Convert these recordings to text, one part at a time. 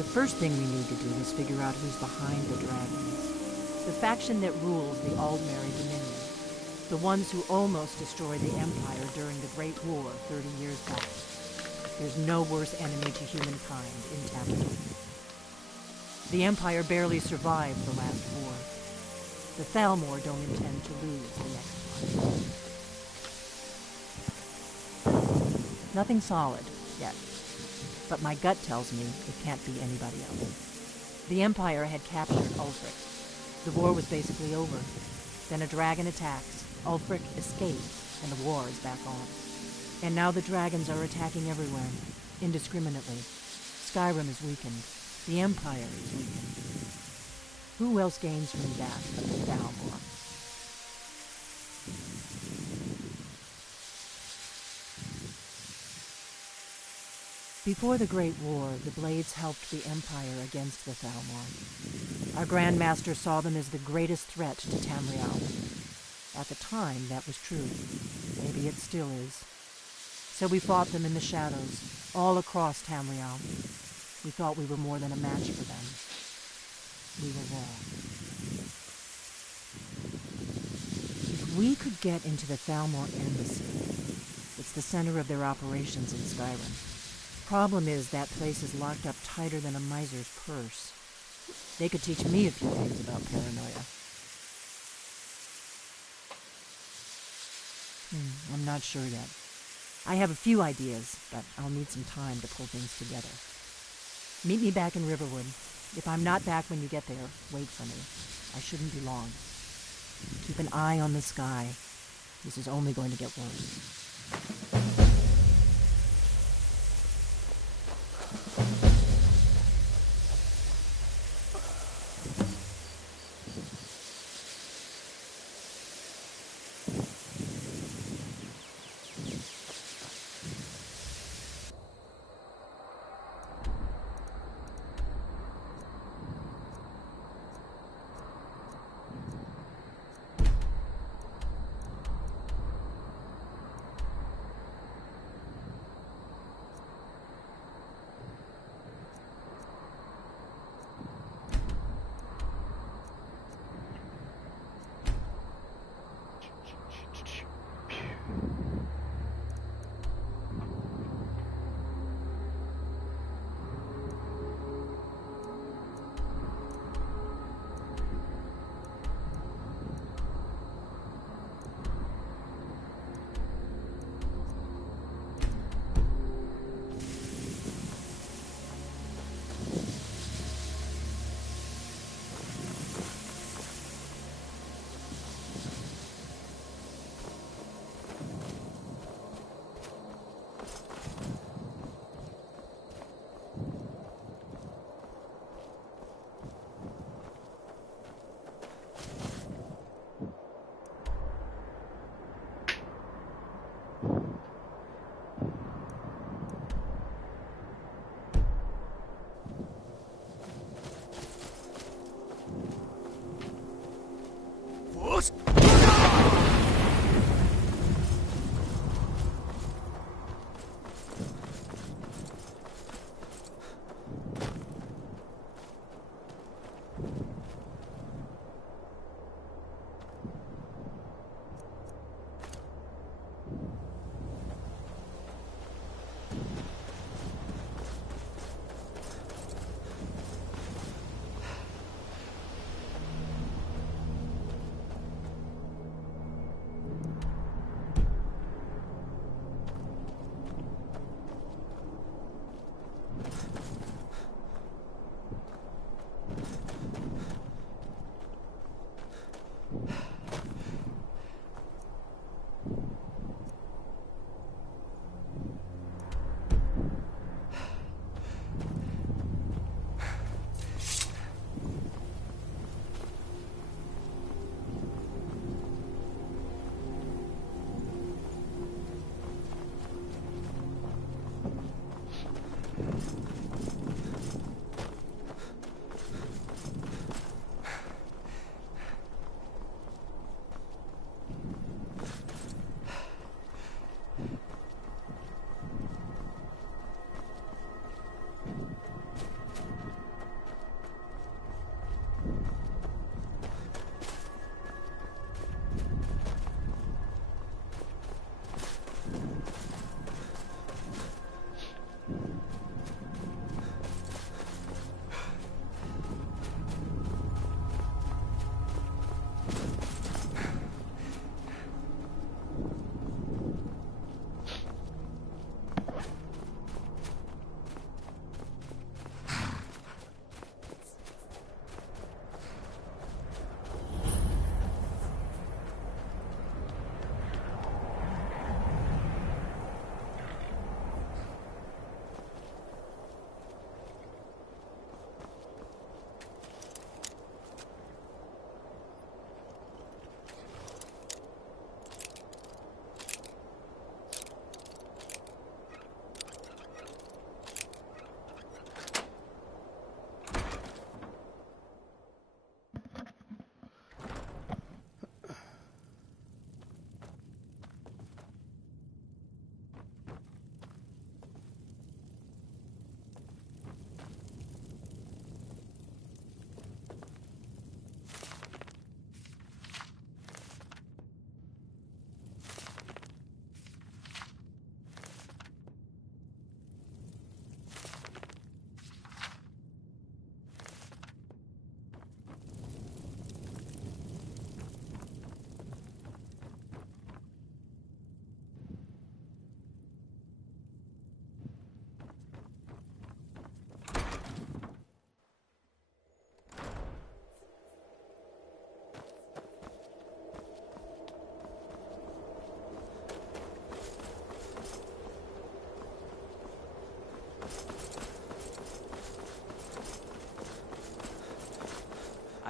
the first thing we need to do is figure out who's behind the dragons. The faction that rules the Aldmeri Dominion. The ones who almost destroyed the Empire during the Great War 30 years back. There's no worse enemy to humankind in Tamriel. The Empire barely survived the last war. The Thalmor don't intend to lose the next one. Nothing solid, yet. But my gut tells me it can't be anybody else. The Empire had captured Ulfric. The war was basically over. Then a dragon attacks, Ulfric escaped, and the war is back on. And now the dragons are attacking everywhere, indiscriminately. Skyrim is weakened. The Empire is weakened. Who else gains from that but the Thalmor? Before the Great War, the Blades helped the Empire against the Thalmor. Our Grand Master saw them as the greatest threat to Tamriel. At the time, that was true. Maybe it still is. So we fought them in the shadows, all across Tamriel. We thought we were more than a match for them. We were wrong. If we could get into the Thalmor embassy, it's the center of their operations in Skyrim. Problem is, that place is locked up tighter than a miser's purse. They could teach me a few things about paranoia. I'm not sure yet. I have a few ideas, but I'll need some time to pull things together. Meet me back in Riverwood. If I'm not back when you get there, wait for me. I shouldn't be long. Keep an eye on the sky. This is only going to get worse.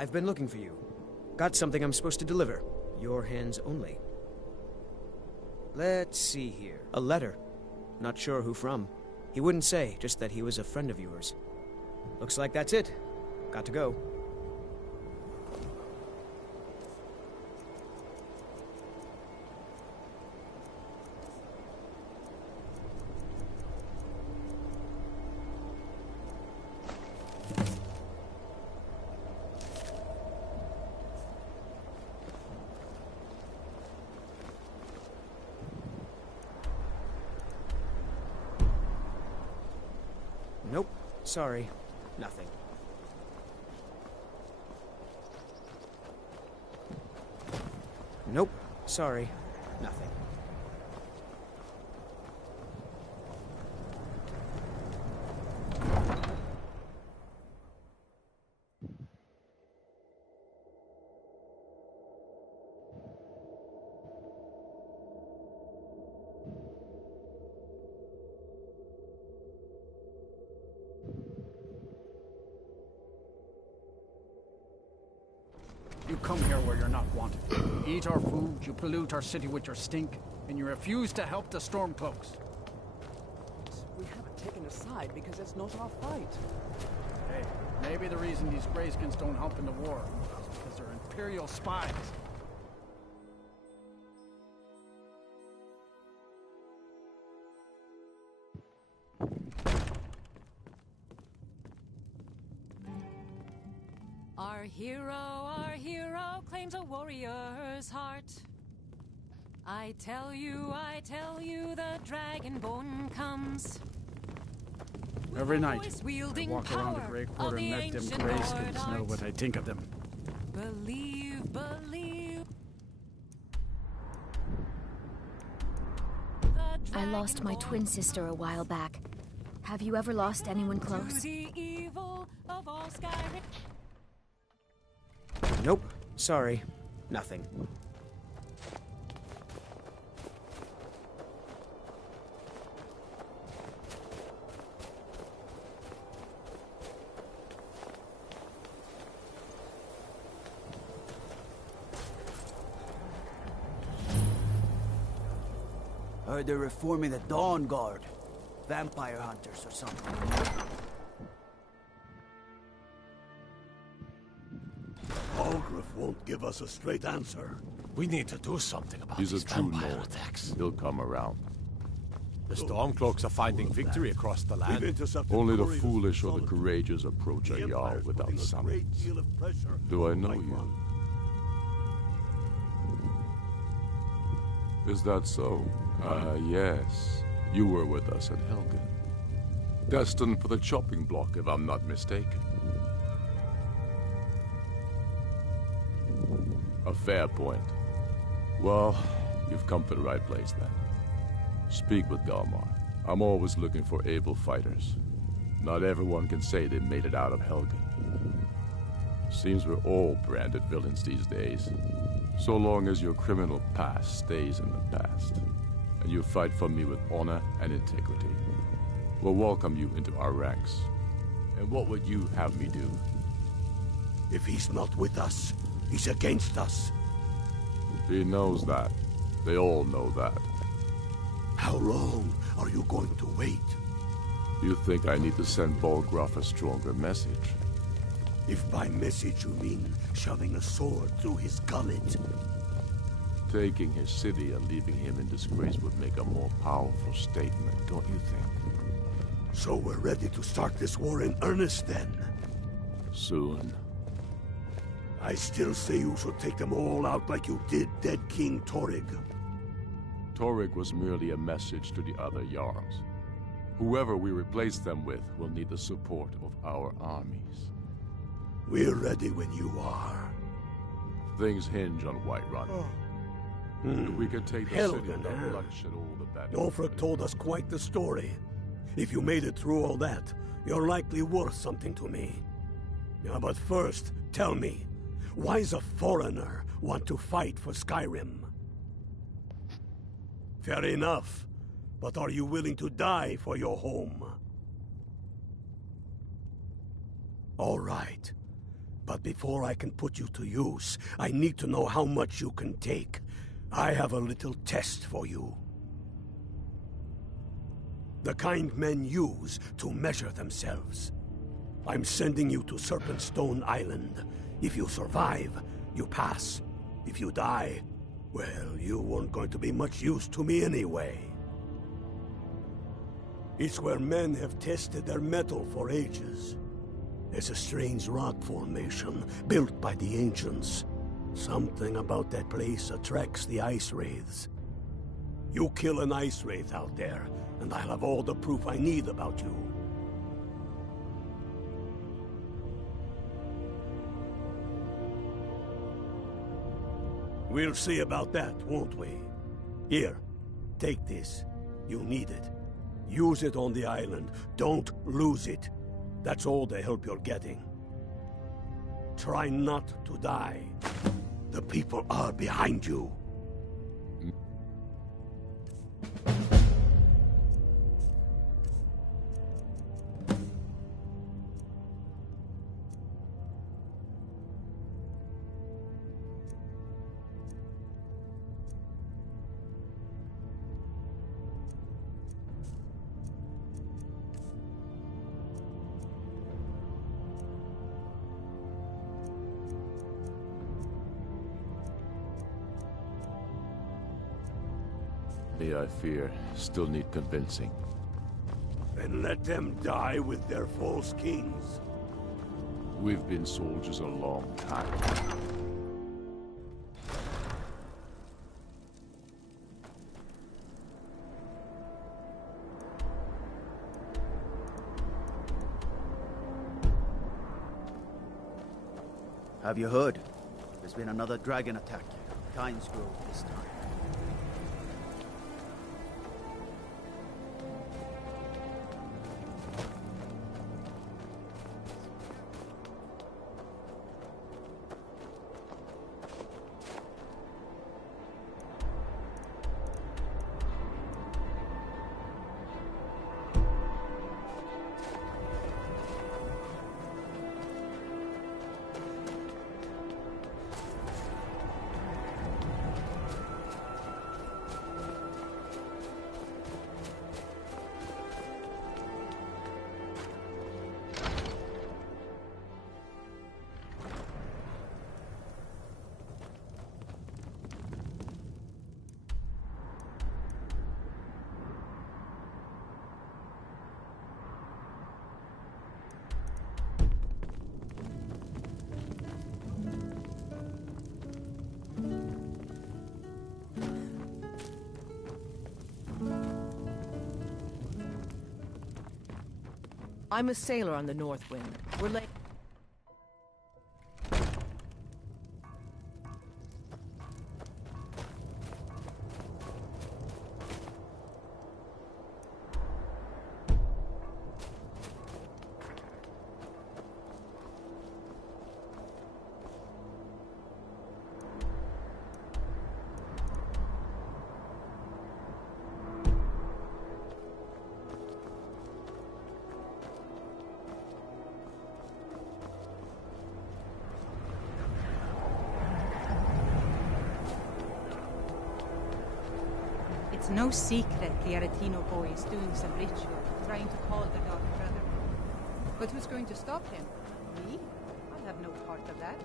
I've been looking for you. Got something I'm supposed to deliver. Your hands only. Let's see here. A letter. Not sure who from. He wouldn't say, just that he was a friend of yours. Looks like that's it. Got to go. Nope. Sorry. Nothing. Nope. Sorry. Nothing. You come here where you're not wanted. You eat our food, you pollute our city with your stink, and you refuse to help the Stormcloaks. We haven't taken a side because it's not our fight. Hey, maybe the reason these Greyskins don't help in the war is because they're Imperial spies. Our hero claims a warrior's heart. I tell you, the Dragonbone comes. Every night, I Wielding walk around the Grey Quarter and let them Greyskins know what I think of them. Believe. I lost my twin sister a while back. Have you ever lost anyone close? The evil of all Skyrim. Nope. Sorry. Nothing. Heard they're reforming the Dawn Guard. Vampire hunters or something. Algrif won't give us a straight answer. We need to do something about He's these a true vampire Lord. attacks. He'll come around. The Stormcloaks are finding victory across the We've land. intercepted Only the couriers foolish from or the Solitude. courageous approach The a Jarl Empire's without putting a great summons. deal of pressure Do I on know White you? One. Is that so? Ah, yes. You were with us at Helgen. Destined for the chopping block, if I'm not mistaken. A fair point. Well, you've come to the right place then. Speak with Galmar. I'm always looking for able fighters. Not everyone can say they made it out of Helgen. Seems we're all branded villains these days. So long as your criminal past stays in the past, and you fight for me with honor and integrity, we'll welcome you into our ranks. And what would you have me do? If he's not with us, he's against us. He knows that. They all know that. How long are you going to wait? You think I need to send Bolgraf a stronger message? If by message you mean shoving a sword through his gullet. Taking his city and leaving him in disgrace would make a more powerful statement, don't you think? So we're ready to start this war in earnest then? Soon. I still say you should take them all out like you did dead King Torrig. Torrig was merely a message to the other Jarls. Whoever we replace them with will need the support of our armies. We're ready when you are. Things hinge on Whiterun. If we could take the city Helgen, without bloodshed, all the better. Ulfric told us quite the story. If you made it through all that, you're likely worth something to me. Yeah, but first, tell me, why's a foreigner want to fight for Skyrim? Fair enough, but are you willing to die for your home? All right, But before I can put you to use, I need to know how much you can take. I have a little test for you. The kind men use to measure themselves. I'm sending you to Serpentstone Island. If you survive, you pass. If you die, well, you weren't going to be much use to me anyway. It's where men have tested their metal for ages. There's a strange rock formation built by the ancients. Something about that place attracts the ice wraiths. You kill an ice wraith out there, and I'll have all the proof I need about you. We'll see about that, won't we? Here, take this. You'll need it. Use it on the island. Don't lose it. That's all the help you're getting. Try not to die. The people are behind you. I fear, still need convincing. And let them die with their false kings. We've been soldiers a long time. Have you heard? There's been another dragon attack. Kyne's Grove this time. I'm a sailor on the North Wind. We're late. It's no secret the Aretino boy is doing some ritual, trying to call the Dark Brother. But who's going to stop him? Me? I'll have no part of that.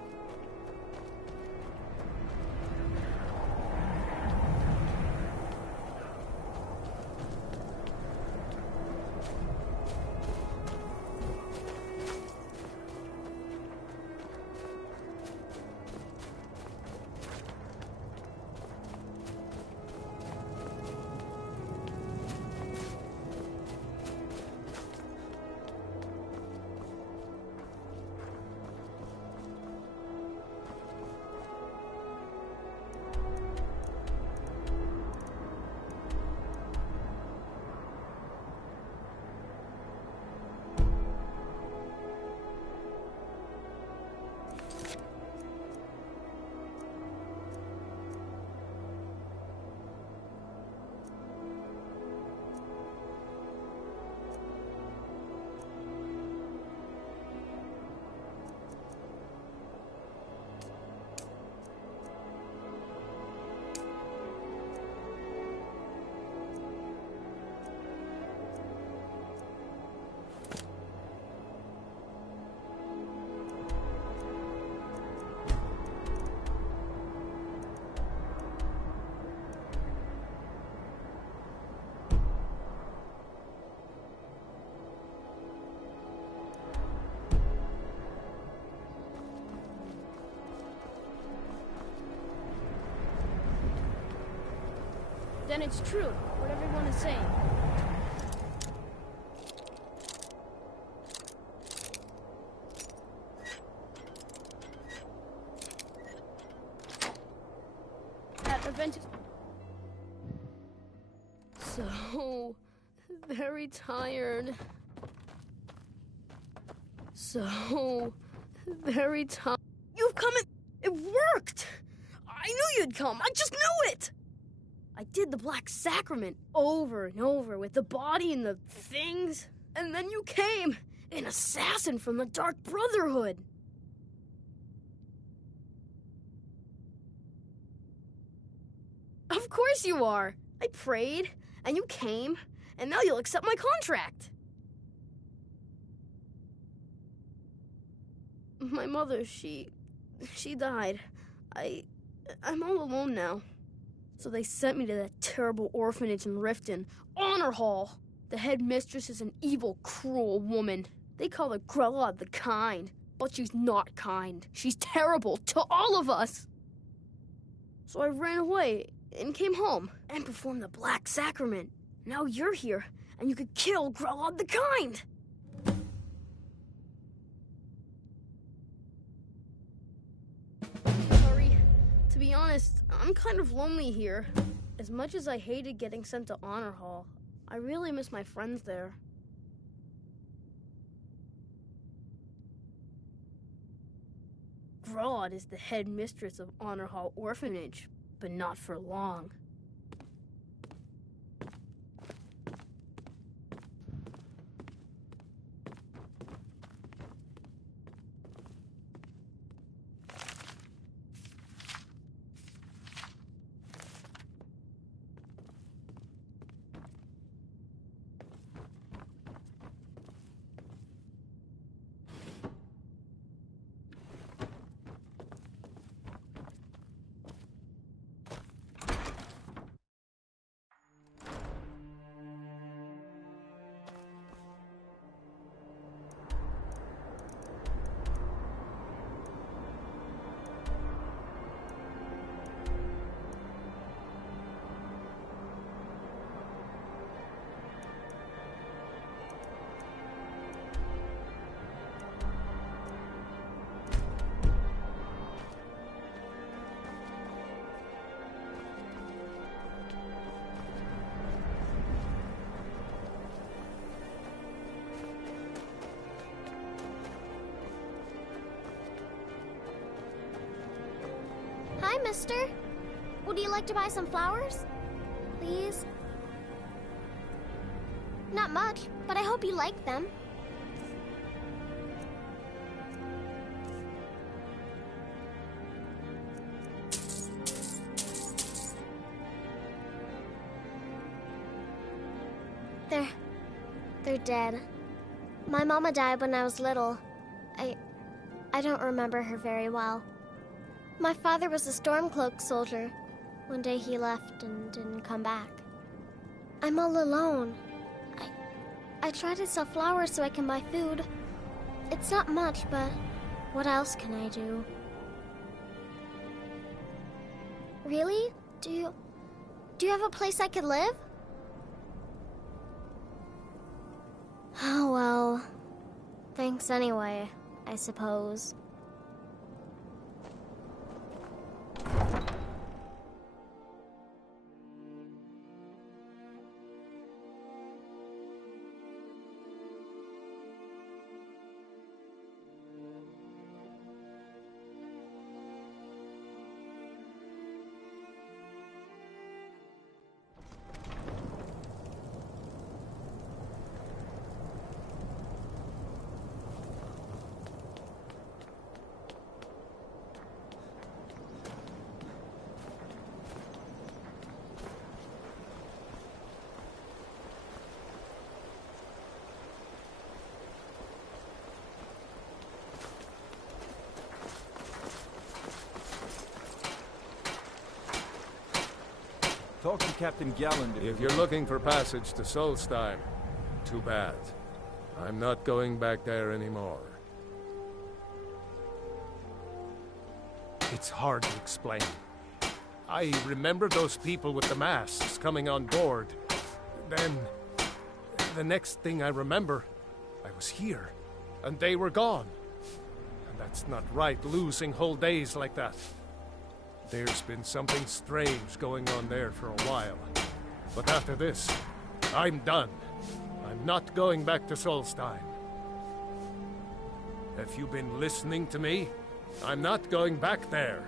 then it's true, what everyone is saying. That event is so very tired. So very tired. You've come and it worked! I knew you'd come. I just knew it! I did the Black Sacrament over and over with the body and the things. And then you came, an assassin from the Dark Brotherhood. Of course you are. I prayed, and you came, and now you'll accept my contract. My mother, she died. I'm all alone now. So they sent me to that terrible orphanage in Riften, Honor Hall. The headmistress is an evil, cruel woman. They call her Grella the Kind, but she's not kind. She's terrible to all of us. So I ran away and came home and performed the Black Sacrament. Now you're here, and you could kill Grella the Kind. Sorry. To be honest, I'm kind of lonely here. As much as I hated getting sent to Honor Hall, I really miss my friends there. Grodd is the headmistress of Honor Hall Orphanage, but not for long. Hi, mister. Would you like to buy some flowers? Please? Not much, but I hope you like them. They're dead. My mama died when I was little. I don't remember her very well. My father was a Stormcloak soldier. One day he left and didn't come back. I'm all alone. I try to sell flowers so I can buy food. It's not much, but what else can I do? Really? Do you have a place I could live? Oh, well. Thanks anyway, I suppose. Talk to Captain Galland if you're looking for passage to Solstheim. Too bad. I'm not going back there anymore. It's hard to explain. I remember those people with the masks coming on board. Then, the next thing I remember, I was here, and they were gone. And that's not right, losing whole days like that. There's been something strange going on there for a while. But after this, I'm done. I'm not going back to Solstheim. Have you been listening to me? I'm not going back there.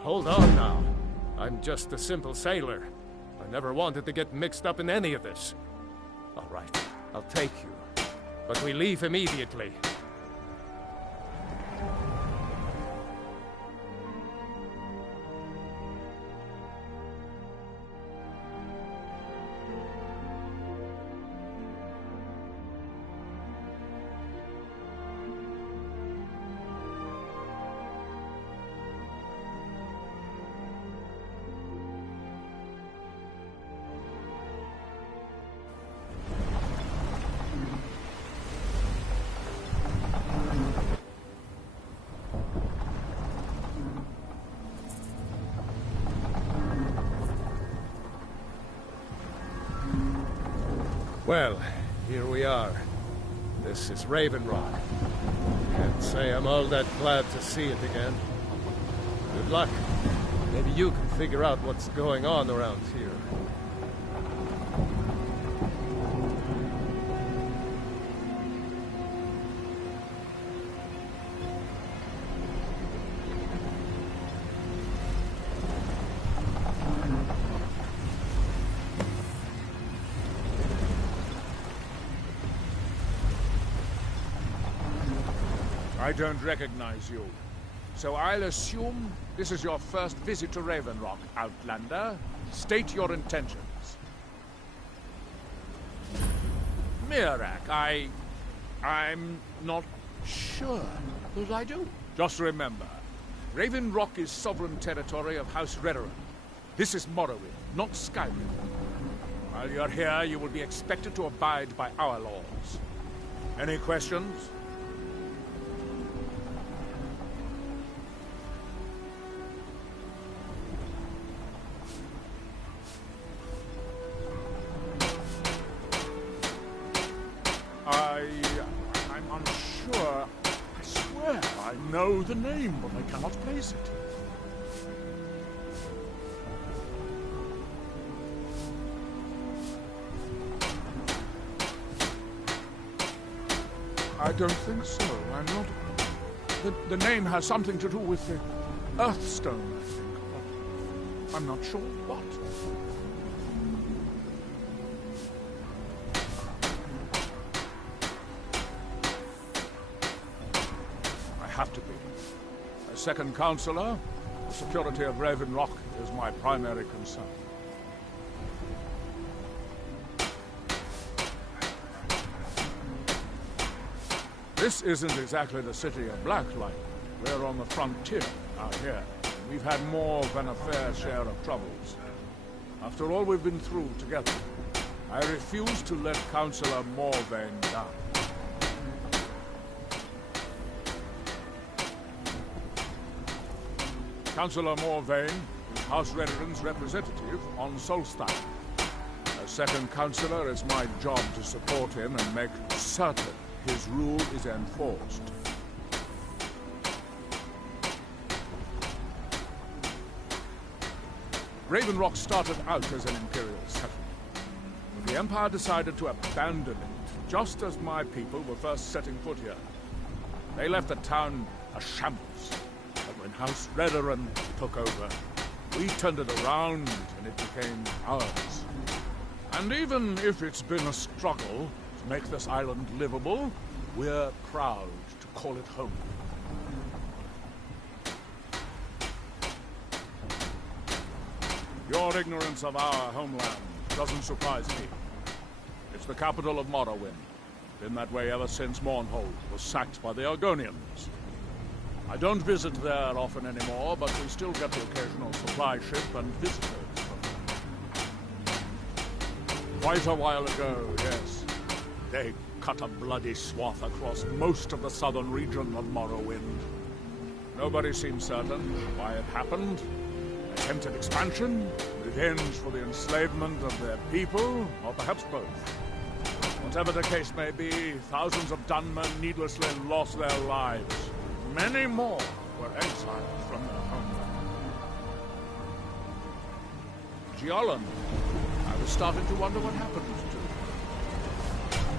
Hold on now. I'm just a simple sailor. I never wanted to get mixed up in any of this. All right, I'll take you. But we leave immediately. Well, here we are. This is Raven Rock. Can't say I'm all that glad to see it again. Good luck. Maybe you can figure out what's going on around here. I don't recognize you. So I'll assume this is your first visit to Raven Rock, Outlander. State your intentions. Mirak, I'm not sure that I do. Just remember, Raven Rock is sovereign territory of House Redoran. This is Morrowind, not Skyrim. While you're here, you will be expected to abide by our laws. Any questions? I'm unsure. I swear I know the name, but I cannot place it. I don't think so. I'm not... The name has something to do with the Earthstone, I think. But I'm not sure what. Have to be. As second counselor, the security of Raven Rock is my primary concern. This isn't exactly the city of Blacklight. We're on the frontier out here. We've had more than a fair share of troubles. After all we've been through together, I refuse to let Councillor Morvain down. Councillor Morvain is House Redoran's representative on Solstheim. As second councillor, it's my job to support him and make certain his rule is enforced. Raven Rock started out as an imperial settlement, but the Empire decided to abandon it just as my people were first setting foot here. They left the town a shambles. When House Redoran took over, we turned it around and it became ours. And even if it's been a struggle to make this island livable, we're proud to call it home. Your ignorance of our homeland doesn't surprise me. It's the capital of Morrowind. Been that way ever since Mournhold was sacked by the Argonians. I don't visit there often anymore, but we still get the occasional supply ship and visitors from them. Quite a while ago, yes. They cut a bloody swath across most of the southern region of Morrowind. Nobody seems certain why it happened. Attempted expansion, revenge for the enslavement of their people, or perhaps both. Whatever the case may be, thousands of Dunmen needlessly lost their lives. Many more were exiled from their homeland. Giallan, I was starting to wonder what happened to you.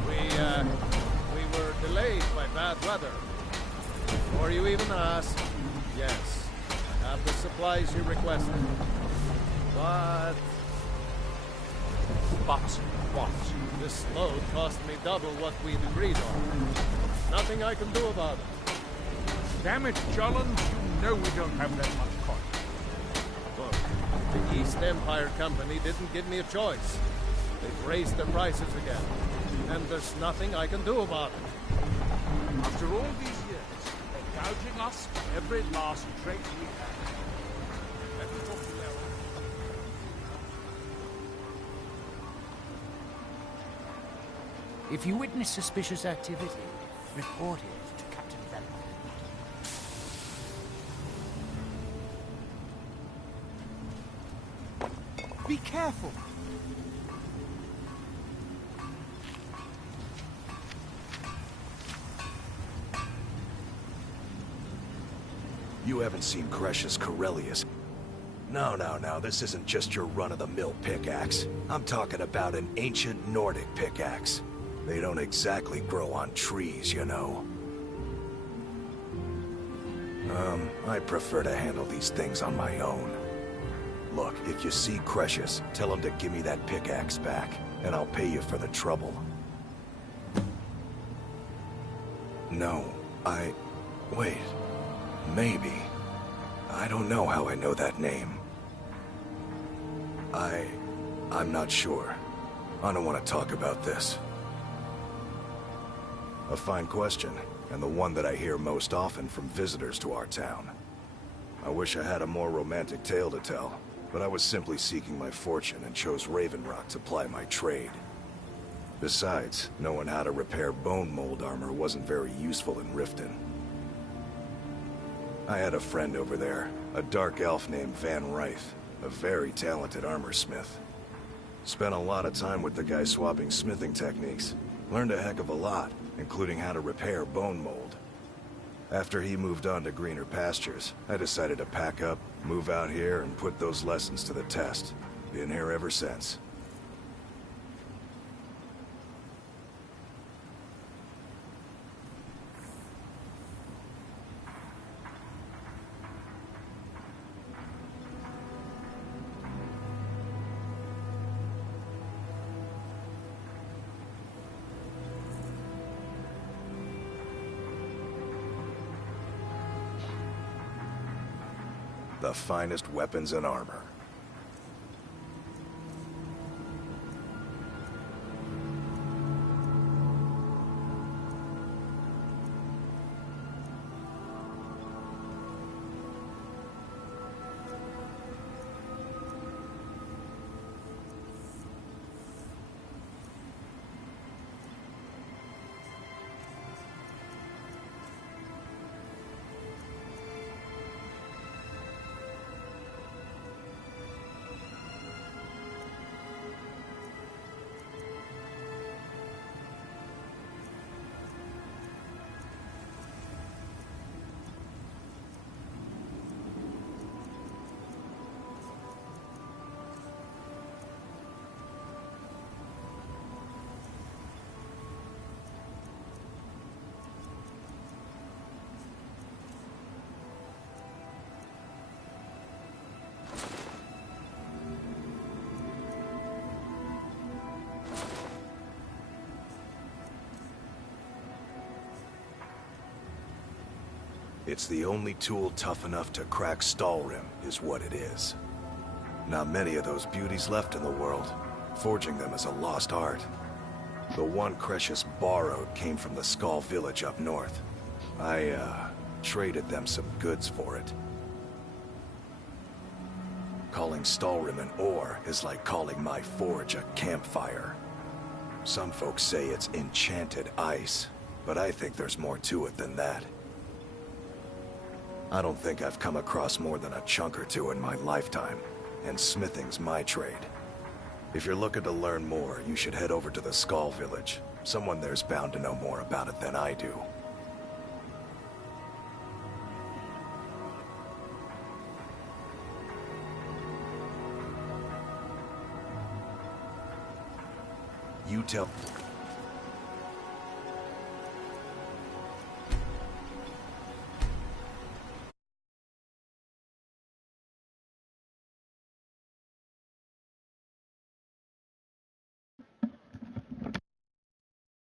We were delayed by bad weather. Before you even ask, yes, I have the supplies you requested. But what? This load cost me double what we'd agreed on. Nothing I can do about it. Damn it, Giallan, you know we don't have that much coin. Look, the East Empire Company didn't give me a choice. They've raised their prices again. And there's nothing I can do about it. After all these years, they're gouging us for every last trait we have. Let me talk to Lara. If you witness suspicious activity, report it to Captain Velen. Be careful! You haven't seen Crescius Corellius. No, this isn't just your run-of-the-mill pickaxe. I'm talking about an ancient Nordic pickaxe. They don't exactly grow on trees, you know. I prefer to handle these things on my own. Look, if you see Crescius, tell him to give me that pickaxe back, and I'll pay you for the trouble. No, wait. Maybe. I don't know how I know that name. I'm not sure. I don't want to talk about this. A fine question, and the one that I hear most often from visitors to our town. I wish I had a more romantic tale to tell, but I was simply seeking my fortune and chose Raven Rock to ply my trade. Besides, knowing how to repair bone mold armor wasn't very useful in Riften. I had a friend over there, a dark elf named Van Ryth, a very talented armorsmith. Spent a lot of time with the guy swapping smithing techniques. Learned a heck of a lot, including how to repair bone mold. After he moved on to greener pastures, I decided to pack up, move out here, and put those lessons to the test. Been here ever since. The finest weapons and armor. It's the only tool tough enough to crack Stalrim, is what it is. Not many of those beauties left in the world. Forging them is a lost art. The one Crescius borrowed came from the Skull village up north. I, traded them some goods for it. Calling Stalrim an ore is like calling my forge a campfire. Some folks say it's enchanted ice, but I think there's more to it than that. I don't think I've come across more than a chunk or two in my lifetime, and smithing's my trade. If you're looking to learn more, you should head over to the Skull Village. Someone there's bound to know more about it than I do. You tell...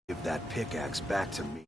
Give that pickaxe back to me.